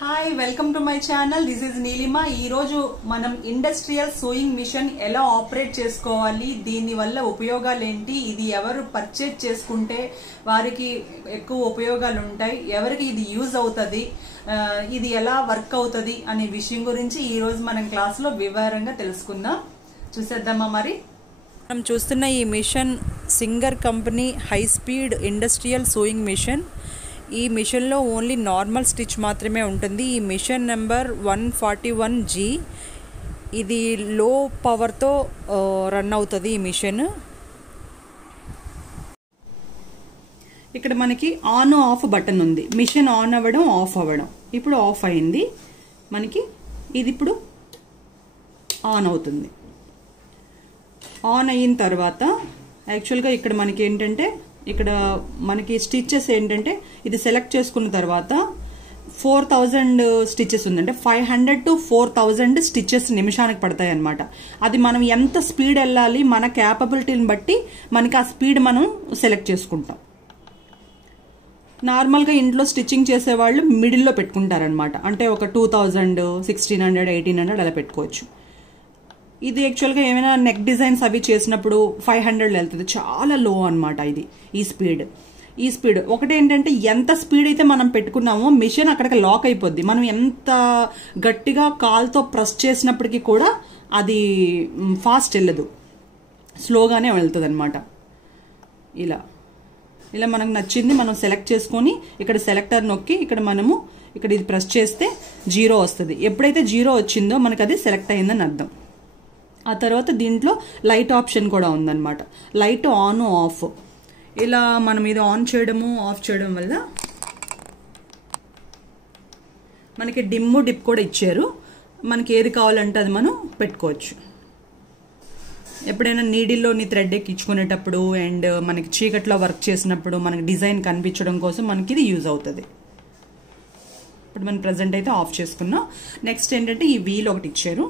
Hi welcome to my channel. This is Neelima. ఈ రోజు మనం ఇండస్ట్రియల్ సూయింగ్ మిషన్ ఎలా ఆపరేట్ చేసుకోవాలి, దీని వల్ల ఉపయోగాలు ఏంటి, ఇది ఎవరు పర్చేజ్ చేసుకుంటే వారికి ఎక్కువ ఉపయోగాలు ఉంటాయి, ఎవరికి ఇది యూజ్ అవుతుంది, ఇది ఎలా వర్క్ అవుతుంది అనే విషయం గురించి ఈ రోజు మనం క్లాస్ లో వివరంగా తెలుసుకుందాం. చూసేద్దామా మరి. మనం చూస్తున్న ఈ machine Singer company high speed industrial sewing machine. ఈ మిషన్లో ఓన్లీ నార్మల్ స్టిచ్ మాత్రమే ఉంటుంది. ఈ మిషన్ నెంబర్ 141G. ఇది లో పవర్తో రన్ అవుతుంది ఈ మిషన్. ఇక్కడ మనకి ఆన్ ఆఫ్ బటన్ ఉంది. మిషన్ ఆన్ అవ్వడం, ఆఫ్ అవ్వడం. ఇప్పుడు ఆఫ్ అయింది మనకి. ఇది ఇప్పుడు ఆన్ అవుతుంది. ఆన్ అయిన తర్వాత యాక్చువల్గా ఇక్కడ మనకి ఏంటంటే, ఇక్కడ మనకి స్టిచెస్ ఏంటంటే, ఇది సెలెక్ట్ చేసుకున్న తర్వాత 4000 స్టిచెస్ ఉందంటే 500 to 4000 స్టిచెస్ నిమిషానికి పడతాయి అన్నమాట. అది మనం ఎంత స్పీడ్ వెళ్ళాలి, మన క్యాపబిలిటీని బట్టి మనకి ఆ స్పీడ్ మనం సెలెక్ట్ చేసుకుంటాం. నార్మల్గా ఇంట్లో స్టిచ్చింగ్ చేసేవాళ్ళు మిడిల్లో పెట్టుకుంటారనమాట. అంటే ఒక 2000, 1600, 1800 అలా పెట్టుకోవచ్చు. ఇది యాక్చువల్గా ఏమైనా నెక్ డిజైన్స్ అవి చేసినప్పుడు 500 వెళ్తుంది. చాలా లో అనమాట ఇది. ఈ స్పీడ్ ఒకటి ఏంటంటే, ఎంత స్పీడ్ అయితే మనం పెట్టుకున్నామో మిషన్ అక్కడికి లాక్ అయిపోద్ది. మనం ఎంత గట్టిగా కాల్తో ప్రెస్ చేసినప్పటికీ కూడా అది ఫాస్ట్ వెళ్ళదు, స్లోగానే వెళ్తుంది అనమాట. ఇలా మనకు నచ్చింది మనం సెలెక్ట్ చేసుకొని ఇక్కడ సెలెక్టర్ నొక్కి ఇక్కడ ఇది ప్రెస్ చేస్తే 0 వస్తుంది. ఎప్పుడైతే 0 వచ్చిందో మనకు అది సెలెక్ట్ అయిందని అర్థం. ఆ తర్వాత దీంట్లో లైట్ ఆప్షన్ కూడా ఉందన్నమాట. Light on off. ఇలా మనం ఇది ఆన్ చేయడము, ఆఫ్ చేయడం వల్ల మనకి డిమ్ డిప్ కూడా ఇచ్చారు. మనకి ఏది కావాలంటే అది మనం పెట్టుకోవచ్చు. ఎప్పుడైనా నీడిల్లోని థ్రెడ్ ఎక్కించుకునేటప్పుడు అండ్ మనకి చీకట్లో వర్క్ చేసినప్పుడు మనకి డిజైన్ కనిపించడం కోసం మనకి ఇది యూజ్ అవుతుంది. ఇప్పుడు మనం ప్రజెంట్ అయితే ఆఫ్ చేసుకున్నాం. నెక్స్ట్ ఏంటంటే, ఈ వీల్ ఒకటి ఇచ్చారు.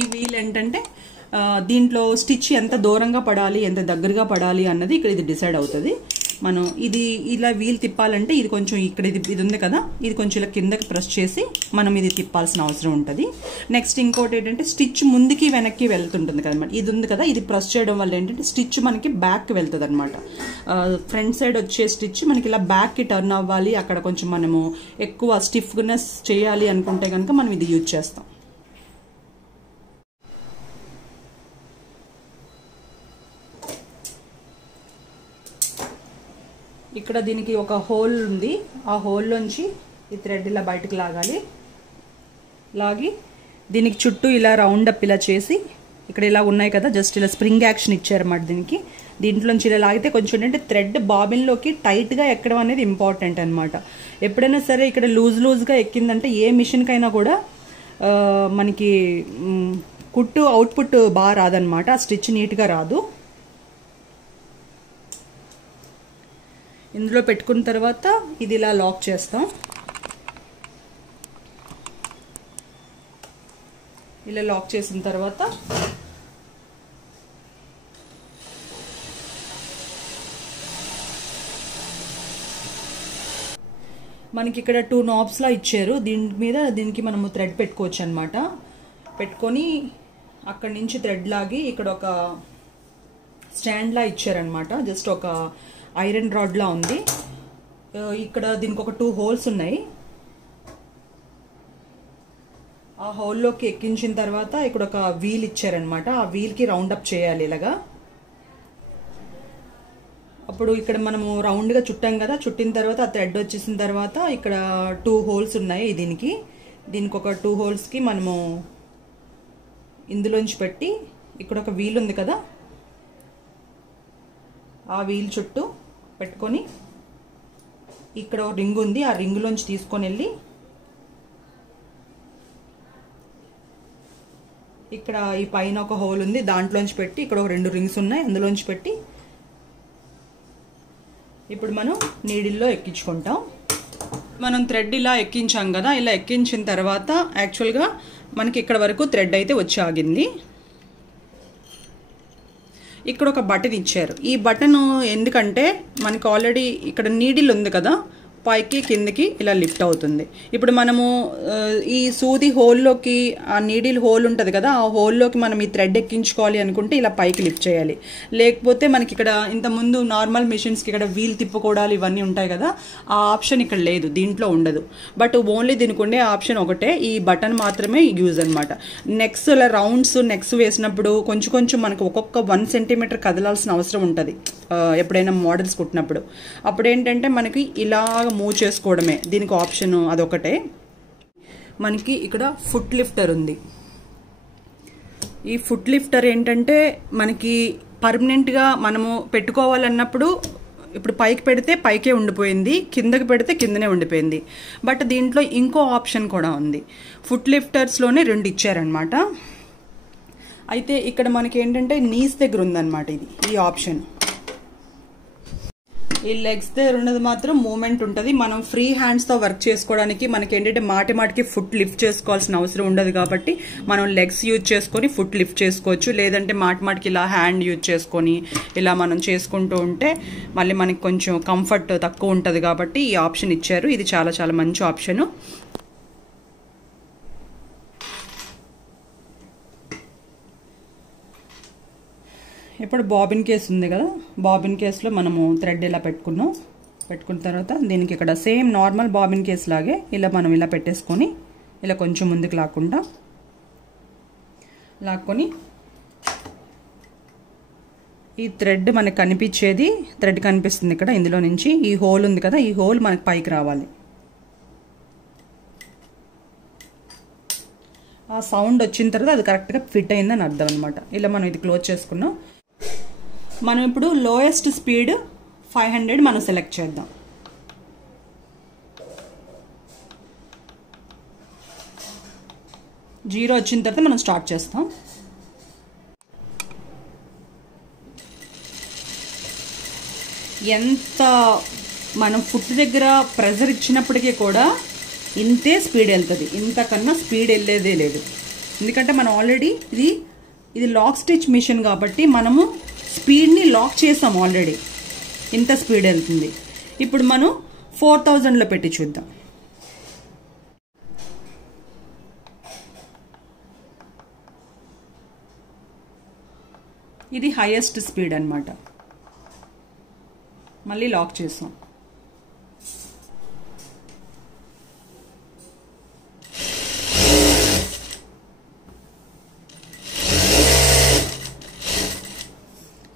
ఈ వీల్ ఏంటంటే, దీంట్లో స్టిచ్ ఎంత దూరంగా పడాలి, ఎంత దగ్గరగా పడాలి అన్నది ఇక్కడ ఇది డిసైడ్ అవుతుంది. మనం ఇది ఇలా వీల్ తిప్పాలంటే ఇది కొంచెం ఇక్కడ ఇది ఉంది కదా, ఇది కొంచెం ఇలా కిందకి ప్రెస్ చేసి మనం ఇది తిప్పాల్సిన అవసరం ఉంటుంది. నెక్స్ట్ ఇంకోటి ఏంటంటే, స్టిచ్ ముందుకి వెనక్కి వెళ్తుంటుంది కదనమాట. ఇది ఉంది కదా, ఇది ప్రెస్ చేయడం వల్ల ఏంటంటే స్టిచ్ మనకి బ్యాక్కి వెళ్తుంది అనమాట. ఫ్రంట్ సైడ్ వచ్చే స్టిచ్ మనకి ఇలా బ్యాక్కి టర్న్ అవ్వాలి. అక్కడ కొంచెం మనము ఎక్కువ స్టిఫ్నెస్ చేయాలి అనుకుంటే కనుక మనం ఇది యూజ్ చేస్తాం. ఇక్కడ దీనికి ఒక హోల్ ఉంది. ఆ హోల్లోంచి ఈ థ్రెడ్ ఇలా బయటకు లాగి దీనికి చుట్టూ ఇలా రౌండ్ అప్ ఇలా చేసి, ఇక్కడ ఇలా ఉన్నాయి కదా, జస్ట్ ఇలా స్ప్రింగ్ యాక్షన్ ఇచ్చారన్నమాట దీనికి. దీంట్లోంచి ఇలా లాగితే కొంచెం ఏంటంటే థ్రెడ్ బాబిన్లోకి టైట్గా ఎక్కడం అనేది ఇంపార్టెంట్ అనమాట. ఎప్పుడైనా సరే ఇక్కడ లూజ్గా ఎక్కిందంటే ఏ మిషన్కైనా కూడా మనకి కుట్టు అవుట్పుట్ బాగా రాదనమాట. ఆ స్టిచ్ నీట్గా రాదు. ఇందులో పెట్టుకున్న తర్వాత ఇది ఇలా లాక్ చేస్తాం. ఇలా లాక్ చేసిన తర్వాత మనకి ఇక్కడ 2 knobs లా ఇచ్చారు. దీనికి మనము థ్రెడ్ పెట్టుకోవచ్చు అనమాట. పెట్టుకొని అక్కడి నుంచి థ్రెడ్ లాగి ఇక్కడ ఒక స్టాండ్ లా ఇచ్చారనమాట. జస్ట్ ఒక ఐరన్ రాడ్ లా ఉంది. ఇక్కడ దీనికి ఒక 2 హోల్స్ ఉన్నాయి. ఆ హోల్లోకి ఎక్కించిన తర్వాత ఇక్కడ ఒక వీల్ ఇచ్చారనమాట. ఆ వీల్కి రౌండ్ అప్ చేయాలి ఇలాగా. అప్పుడు ఇక్కడ మనము రౌండ్గా చుట్టాం కదా, చుట్టిన తర్వాత ఆ థ్రెడ్ వచ్చేసిన తర్వాత ఇక్కడ 2 హోల్స్ ఉన్నాయి. దీనికి ఒక 2 హోల్స్కి మనము ఇందులోంచి పెట్టి, ఇక్కడ ఒక వీల్ ఉంది కదా, ఆ వీల్ చుట్టూ పెట్టుకొని ఇక్కడ ఒక రింగ్ ఉంది. ఆ రింగులోంచి తీసుకొని వెళ్ళి ఇక్కడ ఈ పైన ఒక హోల్ ఉంది, దాంట్లోంచి పెట్టి ఇక్కడ ఒక 2 రింగ్స్ ఉన్నాయి, అందులోంచి పెట్టి ఇప్పుడు మనం నీడిల్లో ఎక్కించుకుంటాం. మనం థ్రెడ్ ఇలా ఎక్కించాం కదా, ఇలా ఎక్కించిన తర్వాత యాక్చువల్గా మనకి ఇక్కడ వరకు థ్రెడ్ అయితే వచ్చి ఆగింది. ఇక్కడ ఒక బటన్ ఇచ్చారు. ఈ బటన్ ఎందుకంటే మనకి ఆల్రెడీ ఇక్కడ నీడిల్ ఉంది కదా, పైకి కిందకి ఇలా లిఫ్ట్ అవుతుంది. ఇప్పుడు మనము ఈ సూది హోల్లోకి, ఆ నీడిల్ హోల్ ఉంటుంది కదా, ఆ హోల్లోకి మనం ఈ థ్రెడ్ ఎక్కించుకోవాలి అనుకుంటే ఇలా పైకి లిఫ్ట్ చేయాలి. లేకపోతే మనకి ఇక్కడ ఇంతకుముందు నార్మల్ మిషన్స్కి ఇక్కడ వీల్ తిప్పుకోవడాలు ఇవన్నీ ఉంటాయి కదా, ఆ ఆప్షన్ ఇక్కడ లేదు, దీంట్లో ఉండదు. బట్ ఓన్లీ దీనికి ఉండే ఆప్షన్ ఒకటే, ఈ బటన్ మాత్రమే యూజ్ అనమాట. నెక్స్ ఇలా రౌండ్స్ నెక్స్ వేసినప్పుడు కొంచెం కొంచెం మనకు ఒక్కొక్క 1 సెంటీమీటర్ కదలాల్సిన అవసరం ఉంటుంది ఎప్పుడైనా మోడల్స్ కుట్టినప్పుడు. అప్పుడు ఏంటంటే మనకి ఇలాగ మూవ్ చేసుకోవడమే దీనికి ఆప్షన్, అదొకటే. మనకి ఇక్కడ ఫుట్ లిఫ్టర్ ఉంది. ఈ ఫుట్ లిఫ్టర్ ఏంటంటే మనకి పర్మనెంట్గా మనము పెట్టుకోవాలన్నప్పుడు, ఇప్పుడు పైకి పెడితే పైకే ఉండిపోయింది, కిందకి పెడితే కిందనే ఉండిపోయింది. బట్ దీంట్లో ఇంకో ఆప్షన్ కూడా ఉంది. ఫుట్ లిఫ్టర్స్లోనే 2 ఇచ్చారనమాట. అయితే ఇక్కడ మనకి ఏంటంటే నీస్ దగ్గర ఉందన్నమాట ఇది, ఈ ఆప్షన్. ఈ లెగ్స్ దగ్గర ఉన్నది మాత్రం మూమెంట్ ఉంటుంది. మనం ఫ్రీ హ్యాండ్స్తో వర్క్ చేసుకోవడానికి మనకి ఏంటంటే మాటికి ఫుట్ లిఫ్ట్ చేసుకోవాల్సిన అవసరం ఉండదు కాబట్టి మనం లెగ్స్ యూజ్ చేసుకొని ఫుట్ లిఫ్ట్ చేసుకోవచ్చు. లేదంటే మాటికి ఇలా హ్యాండ్ యూజ్ చేసుకొని ఇలా మనం చేసుకుంటూ ఉంటే మళ్ళీ మనకి కొంచెం కంఫర్ట్ తక్కువ ఉంటుంది కాబట్టి ఈ ఆప్షన్ ఇచ్చారు. ఇది చాలా చాలా మంచి ఆప్షను. ఇప్పుడు బాబిన్ కేస్ ఉంది కదా, బాబిన్ కేస్లో మనము థ్రెడ్ ఇలా పెట్టుకున్న తర్వాత దీనికి ఇక్కడ సేమ్ నార్మల్ బాబిన్ కేస్ లాగే ఇలా మనం ఇలా పెట్టేసుకొని ఇలా కొంచెం ముందుకు లాక్కొని ఈ థ్రెడ్ మనకు కనిపించేది, థ్రెడ్ కనిపిస్తుంది ఇక్కడ, ఇందులో నుంచి ఈ హోల్ ఉంది కదా, ఈ హోల్ మనకు పైకి రావాలి. ఆ సౌండ్ వచ్చిన తర్వాత అది కరెక్ట్గా ఫిట్ అయిందని అర్థం అనమాట. ఇలా మనం ఇది క్లోజ్ చేసుకున్నాం. మనం ఇప్పుడు లోయెస్ట్ స్పీడ్ 500 మనం సెలెక్ట్ చేద్దాం. జీరో వచ్చిన తర్వాత మనం స్టార్ట్ చేస్తాం. ఎంత మనం ఫుట్ దగ్గర ప్రెజర్ ఇచ్చినప్పటికీ కూడా ఇంతే స్పీడ్ వెళ్తుంది, ఇంతకన్నా స్పీడ్ వెళ్ళేదే లేదు. ఎందుకంటే మనం ఆల్రెడీ ఇది లాక్ స్టిచ్ మిషన్ కాబట్టి మనము స్పీడ్ని లాక్ చేసాం ఆల్రెడీ, ఇంత స్పీడ్ వెళ్తుంది. ఇప్పుడు మనం 4000లో పెట్టి చూద్దాం. ఇది హైయెస్ట్ స్పీడ్ అన్నమాట. మళ్ళీ లాక్ చేసాం.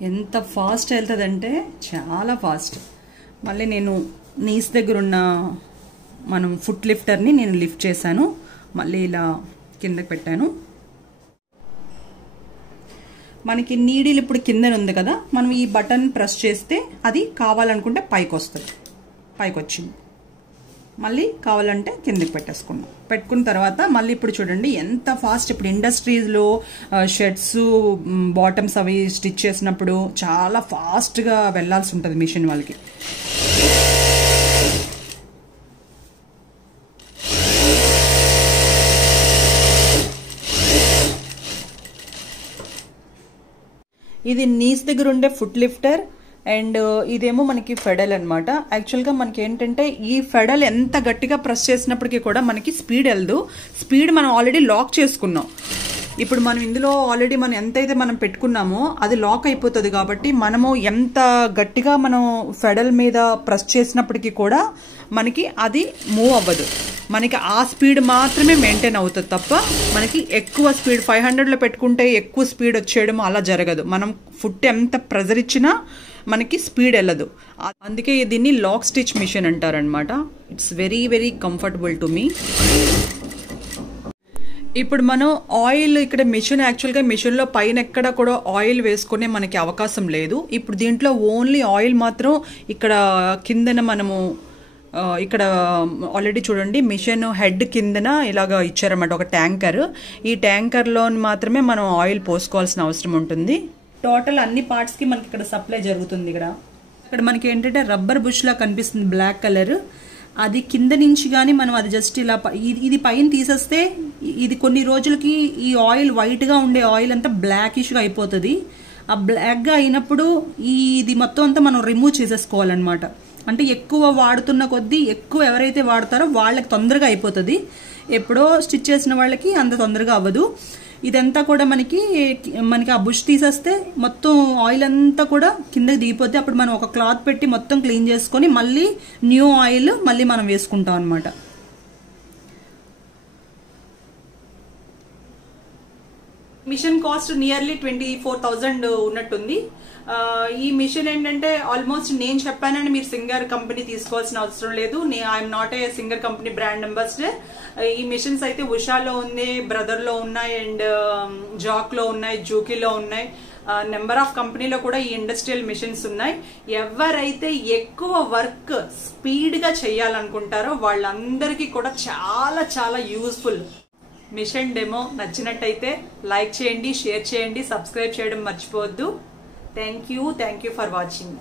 ఎంత ఫాస్ట్ వెళ్తుందంటే చాలా ఫాస్ట్. మళ్ళీ నేను నీస్ దగ్గర ఉన్న మనం ఫుట్ లిఫ్టర్ని నేను లిఫ్ట్ చేశాను, మళ్ళీ ఇలా కిందకి పెట్టాను. మనకి నీడిల్ ఇప్పుడు కింద ఉంది కదా, మనం ఈ బటన్ ప్రెస్ చేస్తే అది కావాలనుకుంటే పైకి వస్తుంది, పైకి వచ్చింది. మళ్ళీ కావాలంటే కిందకి పెట్టుకున్న తర్వాత మళ్ళీ ఇప్పుడు చూడండి ఎంత ఫాస్ట్. ఇప్పుడు ఇండస్ట్రీస్లో షర్ట్స్ బాటమ్స్ అవి స్టిచ్ చేసినప్పుడు చాలా ఫాస్ట్గా వెళ్ళాల్సి ఉంటుంది మిషన్ వాళ్ళకి. ఇది నీస్ దగ్గర ఉండే ఫుట్ లిఫ్టర్ అండ్ ఇదేమో మనకి ఫెడల్ అనమాట. యాక్చువల్గా మనకి ఏంటంటే ఈ ఫెడల్ ఎంత గట్టిగా ప్రెస్ చేసినప్పటికీ కూడా మనకి స్పీడ్ వెళ్ళదు. స్పీడ్ మనం ఆల్రెడీ లాక్ చేసుకున్నాం. ఇప్పుడు మనం ఇందులో ఆల్రెడీ మనం ఎంతైతే మనం పెట్టుకున్నామో అది లాక్ అయిపోతుంది కాబట్టి మనము ఎంత గట్టిగా మనం ఫెడల్ మీద ప్రెస్ చేసినప్పటికీ కూడా మనకి అది మూవ్ అవ్వదు. మనకి ఆ స్పీడ్ మాత్రమే మెయింటైన్ అవుతుంది తప్ప మనకి ఎక్కువ స్పీడ్ 500లో పెట్టుకుంటే ఎక్కువ స్పీడ్ వచ్చేయడం అలా జరగదు. మనం ఫుట్ ఎంత ప్రెజర్ ఇచ్చినా మనకి స్పీడ్ వెళ్ళదు. అందుకే దీన్ని లాక్ స్టిచ్ మిషన్ అంటారనమాట. It's very very comfortable to me. ఇప్పుడు మనం ఆయిల్ ఇక్కడ మిషన్ యాక్చువల్గా మిషన్లో పైన ఎక్కడ కూడా ఆయిల్ వేసుకునే మనకి అవకాశం లేదు. ఇప్పుడు దీంట్లో ఓన్లీ ఆయిల్ మాత్రం ఇక్కడ కిందన మనము ఇక్కడ ఆల్రెడీ చూడండి మిషన్ హెడ్ కిందన ఇలాగ ఇచ్చారన్నమాట ఒక ట్యాంకర్. ఈ ట్యాంకర్లో మాత్రమే మనం ఆయిల్ పోసుకోవాల్సిన అవసరం ఉంటుంది. టోటల్ అన్ని పార్ట్స్కి మనకి ఇక్కడ సప్లై జరుగుతుంది. ఇక్కడ మనకి ఏంటంటే రబ్బర్ బుష్ లా కనిపిస్తుంది బ్లాక్ కలర్. అది కింద నుంచి కానీ మనం అది జస్ట్ ఇలా ఇది పైన తీసేస్తే ఇది కొన్ని రోజులకి ఈ ఆయిల్ వైట్గా ఉండే ఆయిల్ అంతా బ్లాకిష్గా అయిపోతుంది. ఆ బ్లాక్గా అయినప్పుడు ఇది మొత్తం అంతా మనం రిమూవ్ చేసేసుకోవాలన్నమాట. అంటే ఎక్కువ వాడుతున్న కొద్దీ ఎక్కువ ఎవరైతే వాడతారో వాళ్ళకి తొందరగా అయిపోతుంది. ఎప్పుడో స్టిచ్ చేసిన వాళ్ళకి అంత తొందరగా అవ్వదు. ఇదంతా కూడా మనకి ఆ బుష్ తీసేస్తే మొత్తం ఆయిల్ అంతా కూడా కిందకి దిగిపోతే అప్పుడు మనం ఒక క్లాత్ పెట్టి మొత్తం క్లీన్ చేసుకొని మళ్ళీ న్యూ ఆయిల్ మళ్ళీ మనం వేసుకుంటాం అనమాట. మిషన్ కాస్ట్ నియర్లీ 24,000 ఉన్నట్టుంది. ఈ మిషన్ ఏంటంటే ఆల్మోస్ట్ నేను చెప్పానని మీరు సింగర్ కంపెనీ తీసుకోవాల్సిన అవసరం లేదు. I'm not a singer company brand ambassador. ఈ మిషన్స్ అయితే ఉషాలో ఉంది, బ్రదర్ లో ఉన్నాయి, అండ్ జాక్ లో ఉన్నాయి, జూకీలో ఉన్నాయి, నెంబర్ ఆఫ్ కంపెనీలో కూడా ఈ ఇండస్ట్రియల్ మిషన్స్ ఉన్నాయి. ఎవరైతే ఎక్కువ వర్క్ స్పీడ్ గా చేయాలనుకుంటారో వాళ్ళందరికీ కూడా చాలా చాలా యూస్ఫుల్. మిషన్ డెమో నచ్చినట్టయితే లైక్ చేయండి, షేర్ చేయండి, సబ్స్క్రైబ్ చేయడం మర్చిపోవద్దు. Thank you for watching.